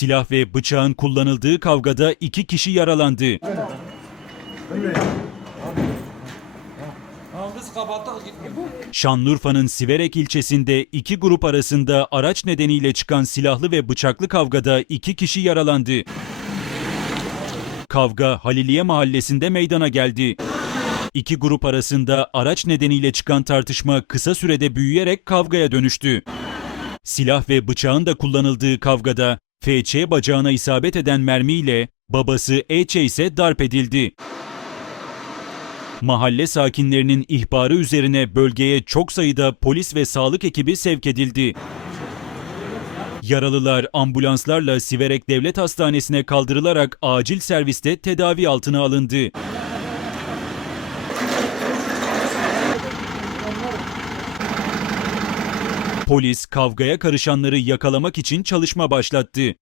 Silah ve bıçağın kullanıldığı kavgada iki kişi yaralandı. Şanlıurfa'nın Siverek ilçesinde iki grup arasında araç nedeniyle çıkan silahlı ve bıçaklı kavgada iki kişi yaralandı. Kavga Haliliye mahallesinde meydana geldi. İki grup arasında araç nedeniyle çıkan tartışma kısa sürede büyüyerek kavgaya dönüştü. Silah ve bıçağın da kullanıldığı kavgada FC bacağına isabet eden mermiyle babası EÇ ise darp edildi. Mahalle sakinlerinin ihbarı üzerine bölgeye çok sayıda polis ve sağlık ekibi sevk edildi. Yaralılar ambulanslarla Siverek Devlet Hastanesi'ne kaldırılarak acil serviste tedavi altına alındı. Polis kavgaya karışanları yakalamak için çalışma başlattı.